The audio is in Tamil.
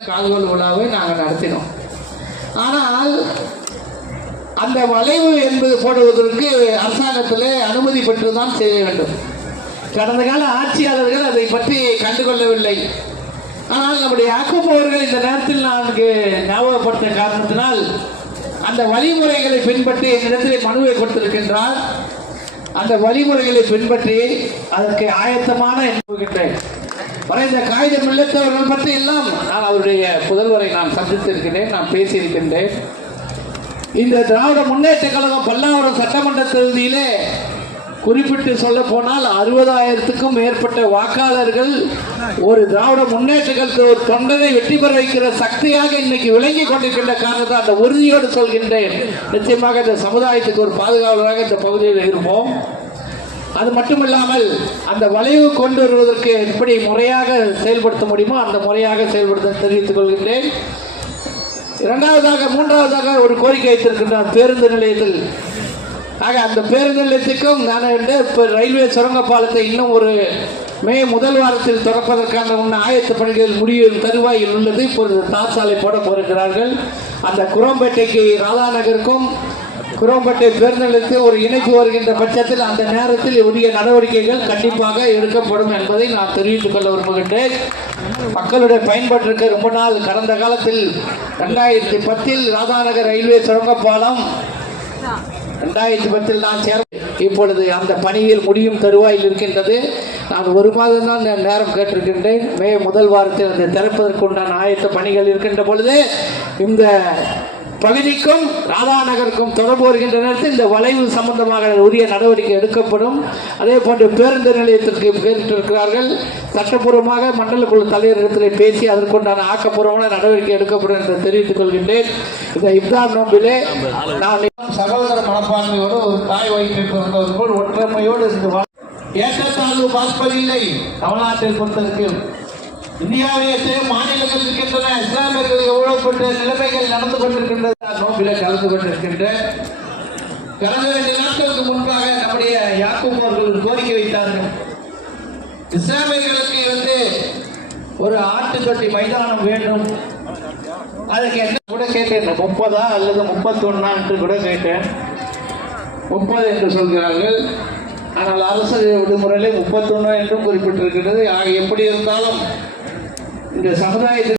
கால்கோள் விழாவை நாங்கள் நடத்தினோம். ஆனால் அந்த வளைவு என்பது போடுவதற்கு அரசாங்கத்தில் அனுமதி பெற்று தான் செய்ய வேண்டும். கடந்த கால ஆட்சியாளர்கள் அதை பற்றி கண்டுகொள்ளவில்லை. ஆனால் நம்முடைய யாக்கூப் அவர்கள் இந்த நேரத்தில் நான் ஞாபகப்படுத்த காரணத்தினால் அந்த வழிமுறைகளை பின்பற்றி என்னிடத்தில் மனுவை கொடுத்திருக்கின்றார். அந்த வழிமுறைகளை பின்பற்றி அதற்கு ஆயத்தமான என்கின்றேன். இந்த காகிதம் இல்லத்தவர்கள் பற்றி எல்லாம் நான் அவருடைய புதல்வரை நான் சந்தித்திருக்கிறேன், நான் பேசியிருக்கின்றேன். இந்த திராவிட முன்னேற்ற கழகம் பல்லாவரம் சட்டமன்ற தொகுதியிலே குறிப்பிட்டு சொல்ல போனால் 60,000க்கும் மேற்பட்ட வாக்காளர்கள் ஒரு திராவிட முன்னேற்ற கழக ஒரு தொண்டனை வெற்றி பெற வைக்கிற சக்தியாக இன்னைக்கு விளங்கி கொண்டிருக்கின்ற காரணத்தை அந்த உறுதியோடு சொல்கின்றேன். நிச்சயமாக இந்த சமுதாயத்துக்கு ஒரு பாதுகாவலராக இந்த பகுதியில் இருப்போம். அது மட்டுமில்லாமல் அந்த வளைவு கொண்டு வருவதற்கு எப்படி முறையாக செயல்படுத்த முடியுமோ அந்த முறையாக செயல்படுத்த தெரிவித்துக் கொள்கின்றேன். மூன்றாவதாக ஒரு கோரிக்கை வைத்திருக்கின்றார் பேருந்து நிலையத்தில். ஆக அந்த பேருந்து நிலையத்துக்கும் நான் இப்போ ரயில்வே சுரங்க பாலத்தை இன்னும் ஒரு மே முதல் வாரத்தில் திறப்பதற்கான ஆயத்த பணிகள் முடிவில் தருவாயில் உள்ளது. இப்பொழுது தார் சாலை போட போகிறார்கள். அந்த குரோம்பேட்டைக்கு ராதாநகருக்கும் குரோம்பேட்டை பேருந்து நிலையத்தில் ஒரு இணைப்பு வருகின்ற பட்சத்தில் அந்த நேரத்தில் உரிய நடவடிக்கைகள் கண்டிப்பாக எடுக்கப்படும் என்பதை நான் தெரிவித்துக் கொள்ள விரும்புகின்றேன். மக்களுடைய பயன்பாட்டிற்கு ரொம்ப நாள் கடந்த காலத்தில் 2010 ராதாநகர் ரயில்வே சுரங்க பாலம் 2010 நான் இப்பொழுது அந்த பணியில் முடியும் தருவாயில் இருக்கின்றது. நான் ஒரு மாதம் தான் நேரம் கேட்டிருக்கின்றேன். மே முதல் வாரத்தில் அந்த திறப்பதற்கு உண்டான ஆயத்த பணிகள் இருக்கின்ற பொழுது இந்த பகுதிக்கும் ராதாநகருக்கும் தொடர்பு வருகின்ற நேரத்தில் இந்த வளைவு சம்பந்தமாக உரிய நடவடிக்கை எடுக்கப்படும். அதே போன்று பேருந்து நிலையத்திற்கு கேட்டிருக்கிறார்கள். சட்டப்பூர்வமாக மண்டல குழு தலைவரிடத்தில் பேசி அதற்குண்டான ஆக்கப்பூர்வமான நடவடிக்கை எடுக்கப்படும் என்று தெரிவித்துக் கொள்கின்றேன். இந்த இப்தார் நோம்பிலே நான் சகோதர மனப்பான்மையோடு ஒரு தாய் வயிற்றில் ஒற்றுமையோடு ஏற்றத்தாழ்வு பார்ப்பதில்லை. தமிழ்நாட்டில் பொறுத்தவரைக்கு இந்தியாவிலே மாநிலங்கள் இருக்கின்றன. இஸ்லாமியர்கள் எவ்வளவுப்பட்ட நிலைமைகள் நடந்து கொண்டிருக்கின்றது. நோம்பிலே கலந்து கொண்டிருக்கின்ற கடந்த 2 நாட்களுக்கு முன்பாக நம்முடைய யாக்கூப் அவர்கள் கோரிக்கை வைத்தார்கள். இஸ்லாமியர்களுக்கு ஒரு ஆட்டுத்தொட்டி மைதானம் வேண்டும். அதுக்கு என்ன கூட கேட்டேன், 30 அல்லது 31 என்று கூட கேட்டேன். 30 என்று சொல்கிறார்கள். ஆனால் அரசு விடுமுறையிலே 31 என்றும் குறிப்பிட்டிருக்கிறது. எப்படி இருந்தாலும் இந்த சமுதாயத்தில்